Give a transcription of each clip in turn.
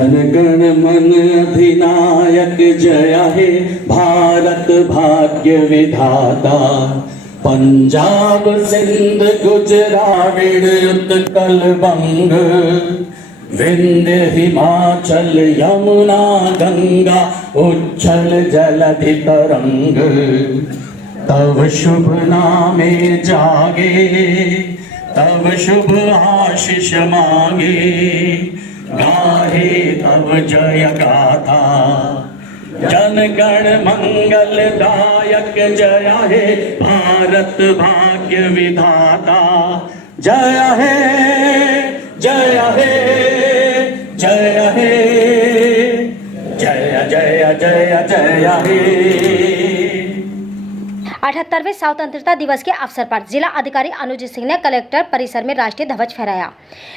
जनगण मन अधिनायक जय हे भारत भाग्य विधाता। पंजाब सिंध गुजरात उत्कल बंग विंध्य हिमाचल यमुना गंगा उच्छल जलधि तरंग। तव शुभ नामे जागे तव शुभ आशीष मांगे गाहे तव जय गाथा। जन गण मंगल दायक जय हे भारत भाग्य विधाता। जय हे जय हे जय हे जय जय जय जय हे। 78वें स्वतंत्रता दिवस के अवसर पर जिला अधिकारी अनुज सिंह ने कलेक्टर परिसर में राष्ट्रीय ध्वज फहराया।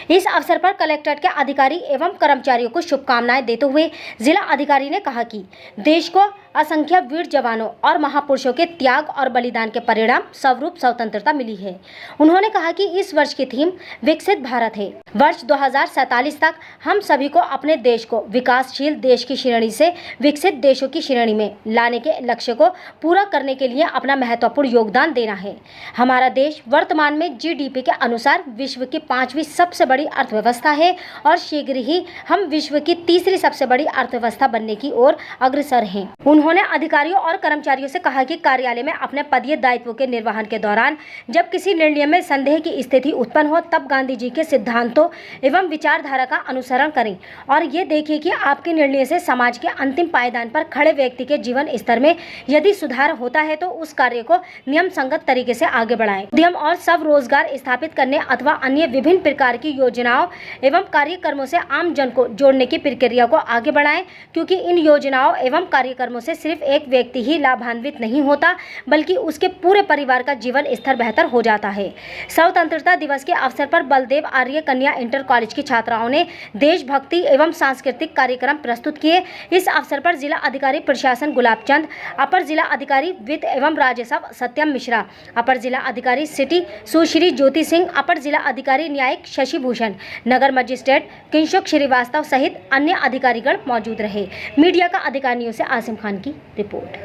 इस अवसर पर कलेक्ट्रेट के अधिकारी एवं कर्मचारियों को शुभकामनाएं देते हुए जिला अधिकारी ने कहा कि देश को असंख्य वीर जवानों और महापुरुषों के त्याग और बलिदान के परिणाम स्वरूप स्वतंत्रता मिली है। उन्होंने कहा कि इस वर्ष की थीम विकसित भारत है। वर्ष 2047 तक हम सभी को अपने देश को विकासशील देश की श्रेणी से विकसित देशों की श्रेणी में लाने के लक्ष्य को पूरा करने के लिए अपना महत्वपूर्ण योगदान देना है। हमारा देश वर्तमान में जीडीपी के अनुसार विश्व की 5वीं सबसे बड़ी अर्थव्यवस्था है और शीघ्र ही हम विश्व की 3री सबसे बड़ी अर्थव्यवस्था बनने की ओर अग्रसर हैं। उन्होंने अधिकारियों और कर्मचारियों से कहा कि कार्यालय में अपने पदीय दायित्वों के निर्वहन के दौरान जब किसी निर्णय में संदेह की स्थिति उत्पन्न हो तब गांधी जी के सिद्धांतों एवं विचारधारा का अनुसरण करें और ये देखिए कि आपके निर्णय से समाज के अंतिम पायदान पर खड़े व्यक्ति के जीवन स्तर में यदि सुधार होता है तो उस कार्य को नियम संगत तरीके से आगे बढ़ाएं। उद्यम और स्वरोजगार स्थापित करने अथवा अन्य विभिन्न प्रकार की योजनाओं एवं कार्यक्रमों से आम जन को जोड़ने की प्रक्रिया को आगे बढ़ाएं, क्योंकि इन योजनाओं एवं कार्यक्रमों से सिर्फ एक व्यक्ति ही लाभान्वित नहीं होता बल्कि उसके पूरे परिवार का जीवन स्तर बेहतर हो जाता है। स्वतंत्रता दिवस के अवसर पर बलदेव आर्य कन्या इंटर कॉलेज की छात्राओं ने देशभक्ति एवं सांस्कृतिक कार्यक्रम प्रस्तुत किए। इस अवसर पर जिला अधिकारी प्रशासन गुलाब चंद, अपर जिला अधिकारी वित्त एवं राजस्व सत्यम मिश्रा, अपर जिला अधिकारी सिटी सुश्री ज्योति सिंह, अपर जिला अधिकारी न्यायिक शशि भूषण, नगर मजिस्ट्रेट किंशुक श्रीवास्तव सहित अन्य अधिकारीगण मौजूद रहे। मीडिया का अधिकारियों से आसिम खान की रिपोर्ट।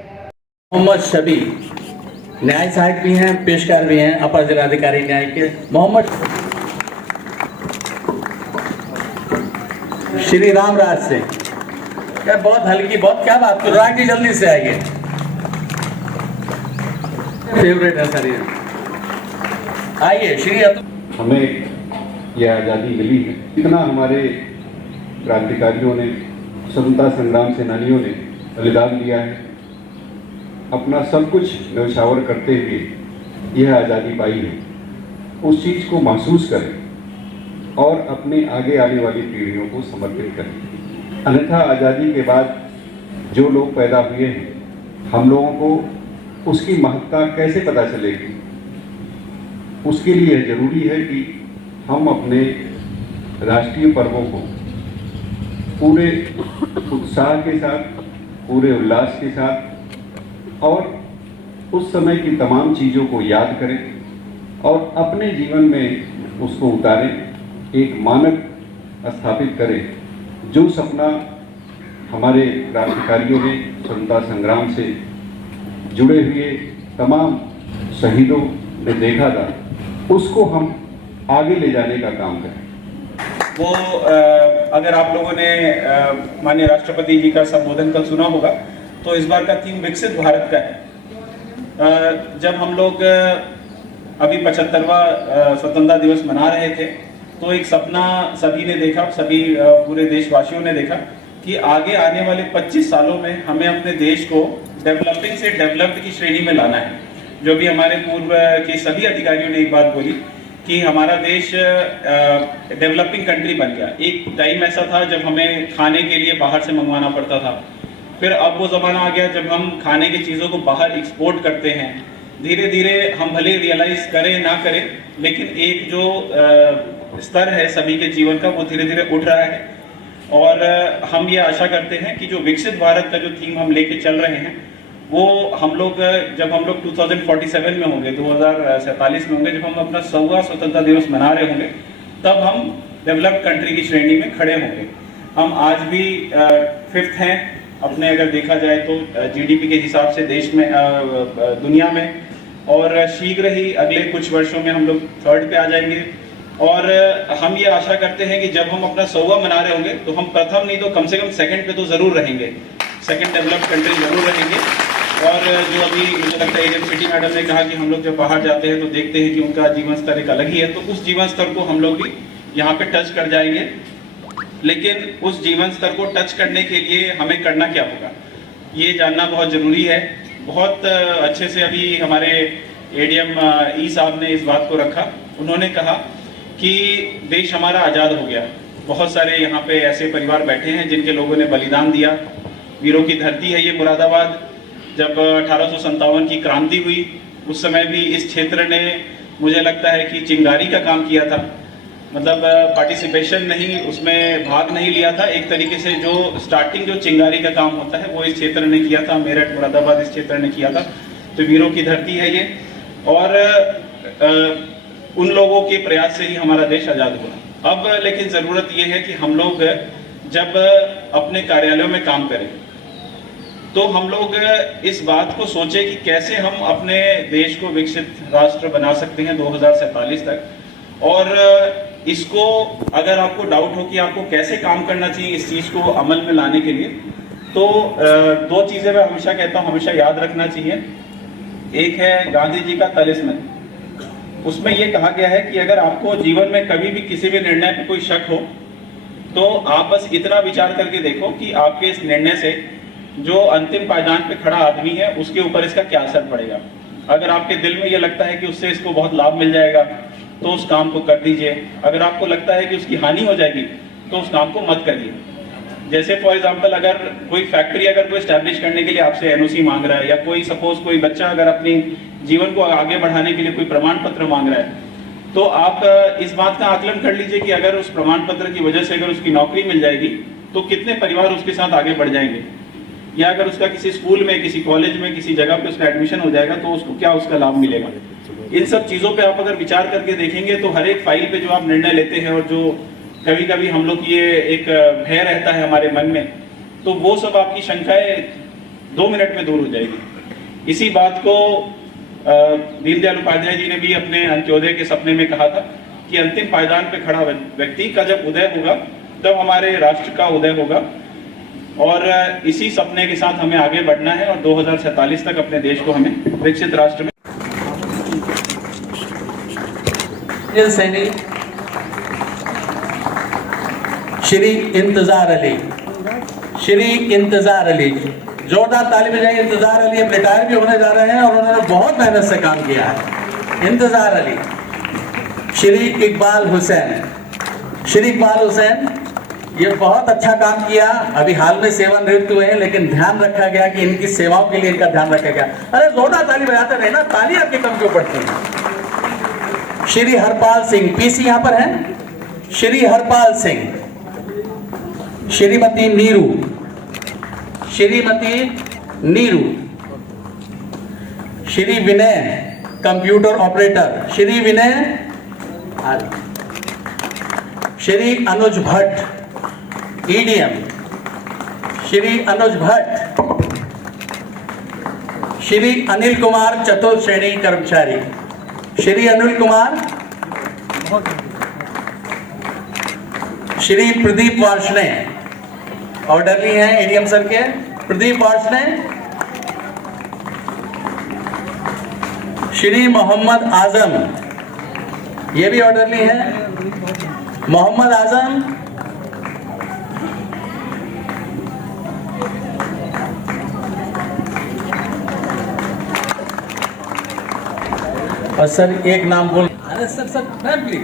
मोहम्मद शबी न्याय सहायक भी हैं, पेशकार भी हैं, अपर जिला अधिकारी न्याय के मोहम्मद श्री राम राज से। क्या बहुत हल्की, बहुत क्या बात कर रहा है, जल्दी से आइए। फेवरेट है सर ये, आइए श्री। हमें यह आज़ादी मिली है, इतना हमारे क्रांतिकारियों ने, स्वतंत्रता संग्राम सेनानियों ने बलिदान दिया है, अपना सब कुछ न्यौछावर करते हुए यह आज़ादी पाई है। उस चीज़ को महसूस करें और अपने आगे आने वाली पीढ़ियों को समर्पित करें। अन्यथा आज़ादी के बाद जो लोग पैदा हुए हैं, हम लोगों को उसकी महत्ता कैसे पता चलेगी? उसके लिए जरूरी है कि हम अपने राष्ट्रीय पर्वों को पूरे उत्साह के साथ, पूरे उल्लास के साथ और उस समय की तमाम चीज़ों को याद करें और अपने जीवन में उसको उतारें, एक मानक स्थापित करें। जो सपना हमारे क्रांतिकारियों ने स्वतंत्रता संग्राम से जुड़े हुए तमाम शहीदों ने देखा था, उसको हम आगे ले जाने का काम करें। वो अगर आप लोगों ने माननीय राष्ट्रपति जी का संबोधन कल सुना होगा तो इस बार का थीम विकसित भारत का है। जब हम लोग अभी 75वां स्वतंत्रता दिवस मना रहे थे तो एक सपना सभी ने देखा, सभी पूरे देशवासियों ने देखा कि आगे आने वाले 25 सालों में हमें अपने देश को डेवलपिंग से डेवलप्ड की श्रेणी में लाना है। जो भी हमारे पूर्व के सभी अधिकारियों ने एक बात बोली कि हमारा देश डेवलपिंग कंट्री बन गया। एक टाइम ऐसा था जब हमें खाने के लिए बाहर से मंगवाना पड़ता था, फिर अब वो ज़माना आ गया जब हम खाने की चीज़ों को बाहर एक्सपोर्ट करते हैं। धीरे धीरे हम भले रियलाइज करें ना करें, लेकिन एक जो स्तर है सभी के जीवन का वो धीरे धीरे उठ रहा है। और हम ये आशा करते हैं कि जो विकसित भारत का जो थीम हम लेके चल रहे हैं वो हम लोग जब हम लोग 2047 में होंगे, 2047 में होंगे, जब हम अपना 100वां स्वतंत्रता दिवस मना रहे होंगे, तब हम डेवलप्ड कंट्री की श्रेणी में खड़े होंगे। हम आज भी 5th हैं अपने, अगर देखा जाए तो जीडीपी के हिसाब से देश में, दुनिया में, और शीघ्र ही अगले कुछ वर्षों में हम लोग 3rd पे आ जाएंगे। और हम ये आशा करते हैं कि जब हम अपना 100वां मना रहे होंगे तो हम प्रथम नहीं तो कम से कम 2nd पे तो जरूर रहेंगे, 2nd डेवलप्ड कंट्री जरूर रहेंगे। और जो अभी मुझे लगता है एडम सिटी मैडम ने कहा कि हम लोग जब बाहर जाते हैं तो देखते हैं कि उनका जीवन स्तर एक अलग ही है, तो उस जीवन स्तर को हम लोग भी यहाँ पे टच कर जाएंगे। लेकिन उस जीवन स्तर को टच करने के लिए हमें करना क्या होगा, ये जानना बहुत जरूरी है। बहुत अच्छे से अभी हमारे एडीएम ई साहब ने इस बात को रखा। उन्होंने कहा कि देश हमारा आज़ाद हो गया, बहुत सारे यहाँ पे ऐसे परिवार बैठे हैं जिनके लोगों ने बलिदान दिया, वीरों की धरती है ये मुरादाबाद। जब 1857 की क्रांति हुई उस समय भी इस क्षेत्र ने, मुझे लगता है कि चिंगारी का काम किया था, मतलब पार्टिसिपेशन नहीं, उसमें भाग नहीं लिया था। एक तरीके से जो स्टार्टिंग जो चिंगारी का काम होता है वो इस क्षेत्र ने किया था, मेरठ मुरादाबाद इस क्षेत्र ने किया था। तो वीरों की धरती है ये, और उन लोगों के प्रयास से ही हमारा देश आज़ाद हुआ। अब लेकिन ज़रूरत ये है कि हम लोग जब अपने कार्यालयों में काम करें तो हम लोग इस बात को सोचें कि कैसे हम अपने देश को विकसित राष्ट्र बना सकते हैं 2047 तक। और इसको अगर आपको डाउट हो कि आपको कैसे काम करना चाहिए इस चीज़ को अमल में लाने के लिए, तो 2 चीज़ें मैं हमेशा कहता हूँ, हमेशा याद रखना चाहिए। एक है गांधी जी का तलिस्मन, उसमें यह कहा गया है कि अगर आपको जीवन में कभी भी किसी भी निर्णय पर कोई शक हो तो आप बस इतना विचार करके देखो कि आपके इस निर्णय से जो अंतिम पायदान पे खड़ा आदमी है उसके ऊपर इसका क्या असर पड़ेगा। अगर आपके दिल में ये लगता है कि उससे इसको बहुत लाभ मिल जाएगा तो उस काम को कर दीजिए, अगर आपको लगता है कि उसकी हानि हो जाएगी तो उस काम को मत करिए। जैसे फॉर एग्जांपल अगर कोई फैक्ट्री अगर कोई एस्टैब्लिश करने के लिए आपसे एनओसी मांग रहा है, या कोई सपोज कोई बच्चा अगर अपनी जीवन को आगे बढ़ाने के लिए कोई प्रमाण पत्र मांग रहा है, तो आप इस बात का आकलन कर लीजिए कि अगर उस प्रमाण पत्र की वजह से अगर उसकी नौकरी मिल जाएगी तो कितने परिवार उसके साथ आगे बढ़ जाएंगे, या अगर उसका किसी स्कूल में, किसी कॉलेज में, किसी जगह पे उसका एडमिशन हो जाएगा तो उसको क्या उसका लाभ मिलेगा। इन सब चीजों पे आप अगर विचार करके देखेंगे तो हर एक फाइल पे जो आप निर्णय लेते हैं, और जो कभी कभी हम लोग ये एक भय रहता है हमारे मन में, तो वो सब आपकी शंकाएं 2 मिनट में दूर हो जाएगी। इसी बात को दीनदयाल उपाध्याय जी ने भी अपने अंत्योदय के सपने में कहा था कि अंतिम पायदान पे खड़ा व्यक्ति का जब उदय होगा तब हमारे राष्ट्र का उदय होगा। और इसी सपने के साथ हमें आगे बढ़ना है और 2047 तक अपने देश को हमें विकसित राष्ट्र में। सैनिक श्री इंतजार अली, श्री इंतजार अली, जोरदार ताली बजाइए। इंतजार अली अब रिटायर भी होने जा रहे हैं और उन्होंने बहुत मेहनत से काम किया है। इंतजार अली। श्री इकबाल हुसैन, श्री इकबाल हुसैन, ये बहुत अच्छा काम किया, अभी हाल में सेवानिवृत्त हुए हैं, लेकिन ध्यान रखा गया कि इनकी सेवाओं के लिए इनका ध्यान रखा गया। अरे जोरदार ताली बजाते रहे ना, ताली आपकी कम क्यों पड़ती है। श्री हरपाल सिंह, पीसी यहां पर है। श्री हरपाल सिंह, श्रीमती नीरू, श्रीमती नीरू, श्री विनय कंप्यूटर ऑपरेटर, श्री विनय, श्री अनुज भट्ट ईडीएम, श्री अनुज भट्ट, श्री अनिल कुमार चतुर्थ श्रेणी कर्मचारी, श्री अनिल कुमार, श्री प्रदीप वार्ष्णे, ऑर्डरली हैं एडीएम सर के, प्रदीप वार्ष्णे, श्री मोहम्मद आजम, ये भी ऑर्डरली हैं, मोहम्मद आजम, और सर एक नाम बोल, अरे सर फैमिली